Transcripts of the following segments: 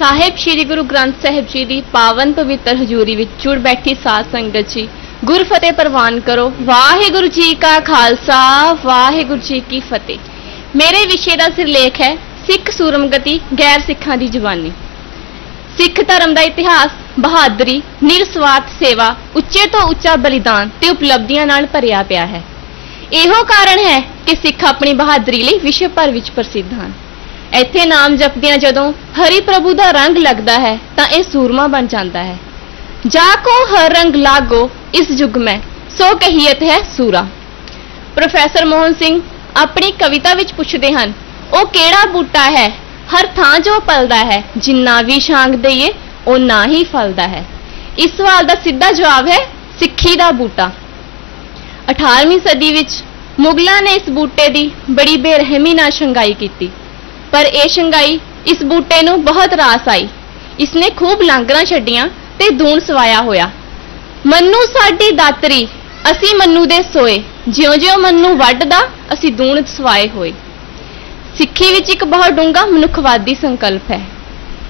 साहिब श्री गुरु ग्रंथ साहिब जी की पावन पवित्र हजूरी विच जुड़ बैठी साध संगत जी, गुर फतेह प्रवान करो। वाहिगुरु जी का खालसा, वाहिगुरु जी की फतेह। मेरे विषय का सिरलेख है सिख सूरमगति गैर सिखां दी जुबानी। सिख धर्म का इतिहास बहादुरी, निरस्वार्थ सेवा, उच्चे तो उच्चा बलिदान ते उपलब्धियां नाल भरिया पिया है। इहो कारण है कि सिख अपनी बहादुरी लई विश्व भर विच प्रसिद्ध हैं। इत्थे नाम जपदियां जदों हरि प्रभु का रंग लगता है तां इह सूरमा बन जाता है। जाको हर रंग लागो इस युग में, सो कहियत है सूरा। प्रोफैसर मोहन सिंह अपनी कविता विच पुछदे हन, ओ केड़ा बूटा है हर थां जो पलदा है, जिन्ना भी छांग दईए उन्ना ही फलदा है। इस सवाल का सीधा जवाब है सिक्खी दा बूटा। 18वीं सदी विच मुगलों ने इस बूटे की बड़ी बेरहमी नाल शंगाई की, पर यह शंगाई इस बूटे नूं बहुत रास आई। इसने खूब लांगरां छड्डियां ते दूण सवाया होया। मन्नू साडी दातरी असी मन्नू दे सोए, ज्यों ज्यों मन्नू वड्डदा असी दूण सवाए होए। सिक्खी विच एक बहुत डूंगा मनुखवादी संकल्प है।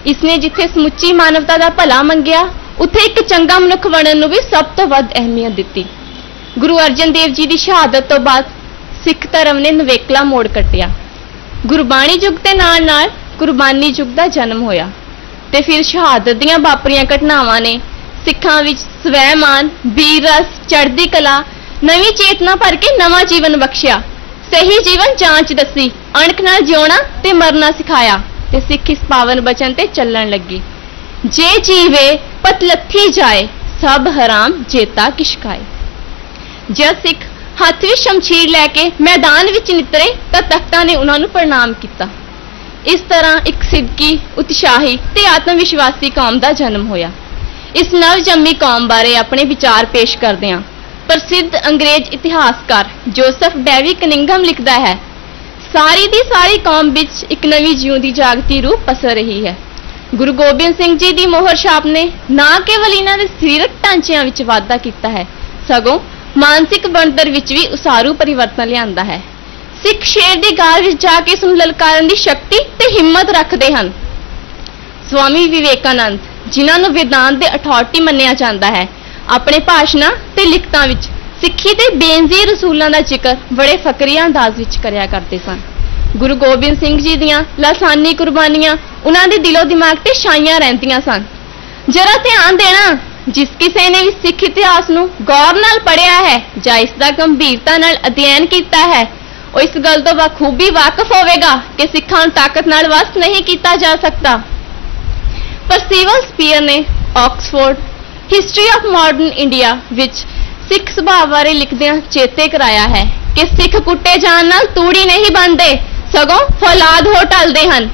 इसने जिथे समुची मानवता का भला मंगिया, उत्थे एक चंगा मनुख बनन नूं भी सब तो वध अहमियत दित्ती। गुरु अर्जन देव जी की शहादत तो बाद सिख धर्म ने नवेकला मोड़ कट्टिया। गुरबाणी युग के नाल नाल कुरबानी युग का जन्म होया ते फिर शहादत दीआं वापरियां घटनावां ने सिखां विच स्वैमान, वीर रस, चढ़दी कला, नवी चेतना भर के नवा जीवन बख्शिया। सही जीवन जांच दसी, अणख नाल जिउणा ते मरना सिखाया ते सिख इस पावन बचन ते चलण लगी। जे जीवे पत लथी जाए, सब हराम जेता किशकाए। जद सिख हथ विच शमशीर लैके मैदान विच नितरे तां तख्तां ने उन्हां नूं प्रणाम किया। इस तरह एक सिद्की, उत्साही ते आत्मविश्वासी कौम का जन्म होया। इस नव जम्मी कौम बारे अपने विचार पेश करदिआं प्रसिद्ध अंग्रेज इतिहासकार जोसेफ डेवी कनिंघम लिखता है, सारी दी सारी कौम विच एक नवी जिउंदी जागती रूह पसर रही है। गुरु गोबिंद सिंह जी की मोहर छाप ने ना केवल इन्हां दे सरीरक ढांचिਆਂ विच वाधा किया है, सगों मानसिक बनतर विच भी उसारू परिवर्तन लिआंदा है। सिख शेर दी गाल विच जाके इस नूं ललकारन दी शक्ति ते हिम्मत रखते हैं। स्वामी विवेकानंद, जिन्हां नूं वेदांत दे अथॉरिटी मन्निया जाता है, अपने भाषणां ते लिखतां विच सिੱਖੀ ते बेनज़ीर रसूलां दा जिक्र बड़े फकरिया अंदाज विच करिया करते सन। गुरु गोबिंद सिंह जी दियां लासानी कुर्बानियां उन्हां दे दिलो दिमाग ते छाइयां रहंदियां सन। जरा ध्यान देना, जिस किसी ने भी सिख इतिहास नूं गौर नाल पढ़िया है जां इसदा गंभीरता नाल अध्ययन किया है, वो इस गल तो बखूबी वाकफ होवेगा कि सिखां नूं ताकत नाल वस नहीं किया जा सकता। परसिवल स्पीयर ने Oxford history of modern India which Sikh सुभाव बारे लिखदिआं चेते कराया है कि सिख कुट्टे जाण नाल तूड़ी नहीं बनते, सगों फौलाद हो टलदे हन।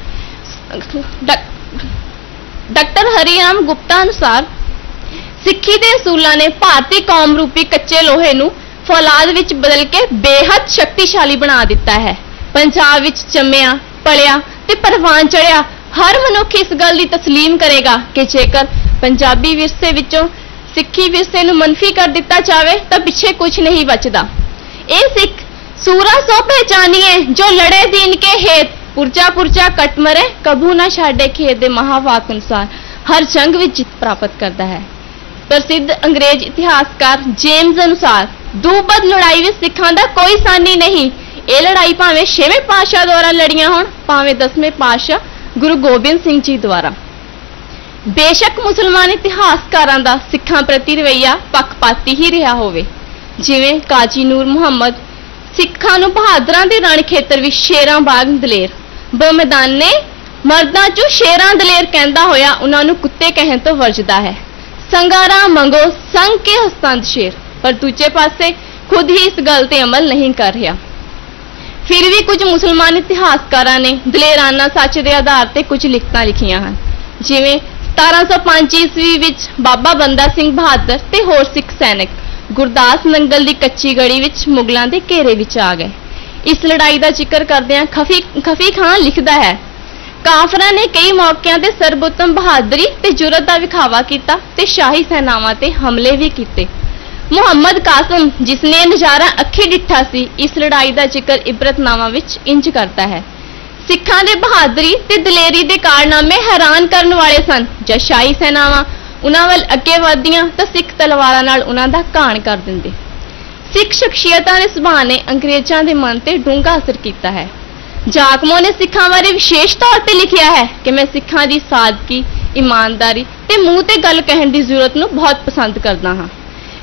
डॉक्टर हरिराम गुप्ता अनुसार सिक्खी के असूलों ने भारतीय कौम रूपी कच्चे लोहे नूं फौलाद विच बदल के बेहद शक्तिशाली बना दिता है। पंजाब विच जम्मिया, पलिया ते परवान चढ़िया हर मनुख इस गल की तस्लीम करेगा कि जेकर पंजाबी विरसे विचों सिक्खी विरसे नूं मनफी कर दिता जाए तो पिछे कुछ नहीं बचता। ये सिख सूरा सो पहचानिए जो लड़े दीन के हेत, पुरजा पुरजा कट मरे कबू ना छाड़े खेत दे महावाक अनुसार हर जंग विच जित प्राप्त करता है। प्रसिद्ध अंग्रेज इतिहासकार जेम्स अनुसार दूबद लड़ाई में सिखां दा कोई सानी नहीं। ये लड़ाई भावें 6वें पातशाह द्वारा लड़ियां होण, भावें 10वें पातशाह गुरु गोबिंद सिंह जी द्वारा। बेशक मुसलमान इतिहासकारां दा सिखां प्रति रवैया पक्षपाती ही रहा होवे। जिवें काजी नूर मुहम्मद सिखां नूं बहादुरां दे रण खेतर विच शेरां बाग दलेर, बमैदान ने मर्दां चों शेरां दलेर कहंदा होया उन्हां नूं कुत्ते कहण तो वर्जदा है। संगारा मंगो संग के हस्तंद शेर, पर दूजे पासे खुद ही इस गल ते अमल नहीं कर रहा। फिर भी कुछ मुसलमान इतिहासकारां ने दलेराना सच के आधार ते कुछ लिखतां लिखियां हैं। जिवें 1705 ईस्वी विच बाबा बंदा सिंह बहादुर ते होर सिख सैनिक गुरदास नंगल की कच्ची गढ़ी विच मुगलों के घेरे विच आ गए। इस लड़ाई का जिक्र करदिआं खफी खान लिखदा है, काफरां ने कई मौकों ते सर्वोत्तम बहादुरी ते जुरत का विखावा किया ते शाही सेनावां ते हमले भी किए। मुहम्मद कासिम, जिसने नजारा अखी डिठा सी, इस लड़ाई का जिक्र इबरतनामा विच इंज करता है, सिखां दे बहादरी ते दलेरी दे कारनामे हैरान करन वाले सन। जद शाही सेनावां उन्हां वल अगे वधदियां तां सिख तलवारां नाल उन्हां दा घाण कर दिंदे। सिख शख्सियतां दे सुभाਅ ने अंग्रेजां दे मन ते डूंगा असर कीता है। जाकमो ने सिखां बारे विशेष तौर पर लिखिया है कि मैं सिखां दी सादगी, ईमानदारी ते मूँह ते गल कहण दी जरूरत नूं बहुत पसंद करदा हां।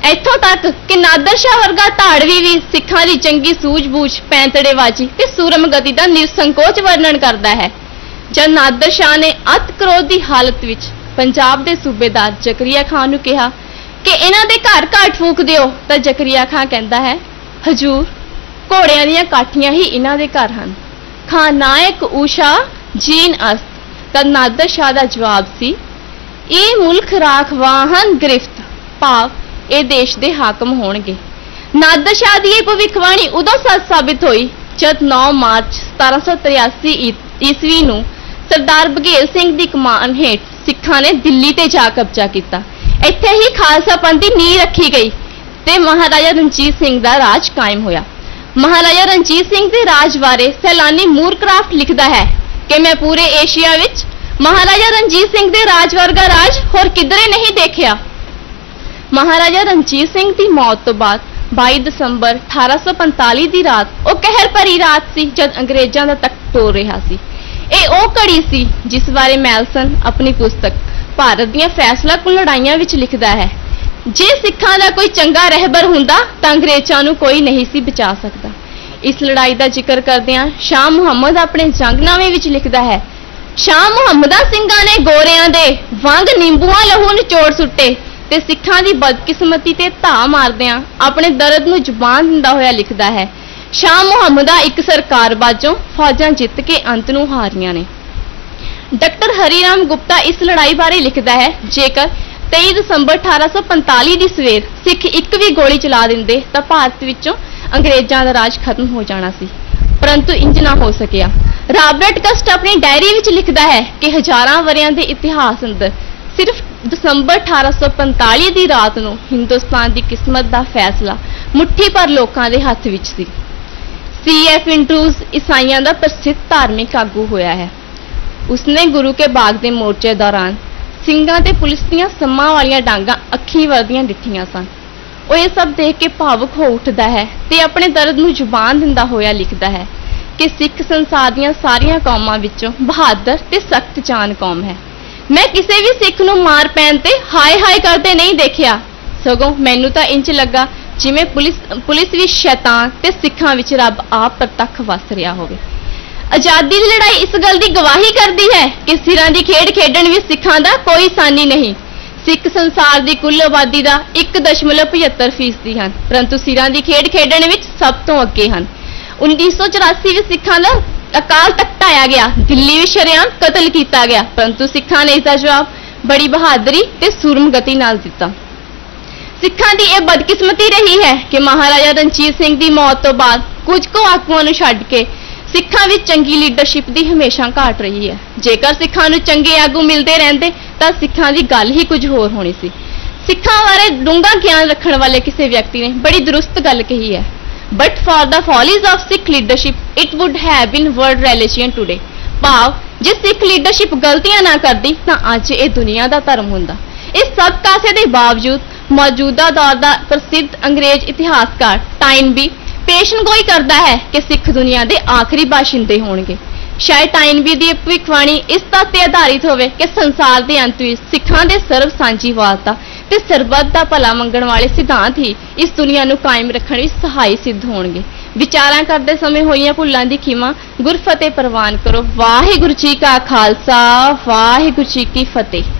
इत्थों तक कि नादर शाह वर्गा धाड़वी भी सिखां दी चंगी सूझबूझ, पैंतड़ेबाजी ते सूरम गति का निसंकोच वर्णन करता है। जब नादर शाह ने अत क्रोध की हालत विच पंजाब के सूबेदार जकरिया खान नूं कहा कि इन्हां दे घर घाट फूक दिओ, तां जकरिया खान कहता है, हजूर घोड़ियां दीयां काठियां ही इन्हां दे घर हन, खान नायक ऊषा जीन अस्त। तद नादर शाह का जवाब सी, ये मुल्क राखवाहन गिरफ्त, भाव ये देश दे हाकम होणगे। नादर शाह की यह भविष्यवाणी उदों सच साबित हुई जब 9 मार्च 1783 ईस्वी नूं सरदार बघेल सिंह की कमान हेठ सिखां ने दिल्ली ते जा कब्जा किया। इत्थे ही खालसा पंथ की नींह रखी गई ते महाराजा रणजीत सिंह का राज कायम होया। महाराजा रणजीत सिंह के राज बारे सैलानी मूरक्राफ्ट लिखता है कि मैं पूरे एशिया विच महाराजा रणजीत सिंह के राज वर्गा राज होर किधरे नहीं देखिया। महाराजा रणजीत सिंह की मौत तो बाद 22 दसंबर 1845 की रात वो कहर भरी रात सी जब अंग्रेजों का तख्त टोल रहा सी। ये वो घड़ी सी जिस बारे मैलसन अपनी पुस्तक भारत दीयां फैसला कुल लड़ाइयां विच लिखदा है। जे सिखां दा कोई चंगा रहबर हुंदा तां अंग्रेजां नूं कोई नहीं सी बचा सकदा। इस लड़ाई का जिक्र करदियां शाह मुहम्मद अपने जंगनामे विच लिखदा है, शाह मुहम्मदा सिंघां ने गोरियां दे वांग नींबूआं लहू निचोड़ सुट्टे ते सिखां दी बदकिस्मती ते धा मारदियां अपने दर्द नूं जुबान दिंदा होया लिखदा है, शाह मुहम्मदा एक सरकार बाजों फौजां जित के अंत नूं हारियां ने। डॉक्टर हरिराम गुप्ता इस लड़ाई बारे लिखदा है, जेकर 23 दसंबर 1845 की सवेर सिख एक भी गोली चला दिंदे तां भारत विचों अंग्रेजां दा राज खत्म हो जाना सी, परंतु इंज ना हो सकिया। रॉबर्ट कस्ट अपनी डायरी विच लिखदा है कि हजारां वरियां दे इतिहास अंदर सिर्फ दसंबर 1845 की रात नूं हिंदुस्तान की किस्मत का फैसला मुट्ठी भर लोगों के हथ विच सी। C.F. इंड्रूज ईसाइयां का प्रसिद्ध धार्मिक आगू होया है। उसने गुरु के बाग के मोर्चे दौरान सिंघां ते पुलिस दीयां सम्मां वालियां डांगां अखीं वरदियां दिखियां सन। वो ये सब देख के भावुक हो उठदा है ते अपने दर्द नूं जुबान दिंदा होया लिखदा है कि सिख संसार दीयां सारियां कौमां विचों बहादुर ते सख्त जान कौम है। मैं किसी भी सिख नूं मार पैण ते हाय हाय करते नहीं देखिया, सगों मैनू तां इंज लगा जिवें पुलिस भी शैतान ते सिखां विच रब आप प्रतख वस रहा होवे। आजादी की लड़ाई इस गल की गवाही करती है कि सिरां दी खेड खेडण भी सिखां दा कोई सानी नहीं। सिख संसार की कुल आबादी का 1.75% हैं, परंतु सिरां दी खेड खेडण विच सब तो अगे हैं। 1984 में सिखां दा अकाल तख्त ढाया गया, दिल्ली में शरेआम कतल किया गया, परंतु सिखां ने इसका जवाब बड़ी बहादुरी ते सूरम गति नाल दिता। सिखां दी यह बदकिस्मती रही है कि महाराजा रणजीत सिंह की मौत तो बाद कुछ को आगुआं नूं छड्ड के सिखां विच चंगी लीडरशिप की हमेशा घाट रही है। जेकर सिखां नूं चंगे आगू मिलते रहंदे तां सिखां दी गल ही कुछ होर होनी सी। सिखां बारे डूंगा ज्ञान रखने वाले किसी व्यक्ति ने बड़ी दुरुस्त गल कही है, but for the follies of Sikh leadership it would have been world religion today. भाव जे सिख लीडरशिप गलतियां ना करती तां अज ये दुनिया का धर्म हुंदा। इस सब कासे के बावजूद मौजूदा दौर का प्रसिद्ध अंग्रेज इतिहासकार टाइनबी पेशनगोई करता है कि सिख दुनिया के आखिरी बाशिंदे होंगे। शायद टाइनबी की भविष्यवाणी इस तथ्य ते आधारित होवे कि संसार के अंत में सिखां दे सर्व सांझीवालता ते सरबत का भला मंगण वाले सिद्धांत ही इस दुनिया नूं कायम रखण विच सहाई सिद्ध होणगे। विचारां करते समय होईयां भुल्लां दी खिमा गुरफतेह प्रवान करो। वाहिगुरू जी का खालसा, वाहिगुरू जी की फतेह।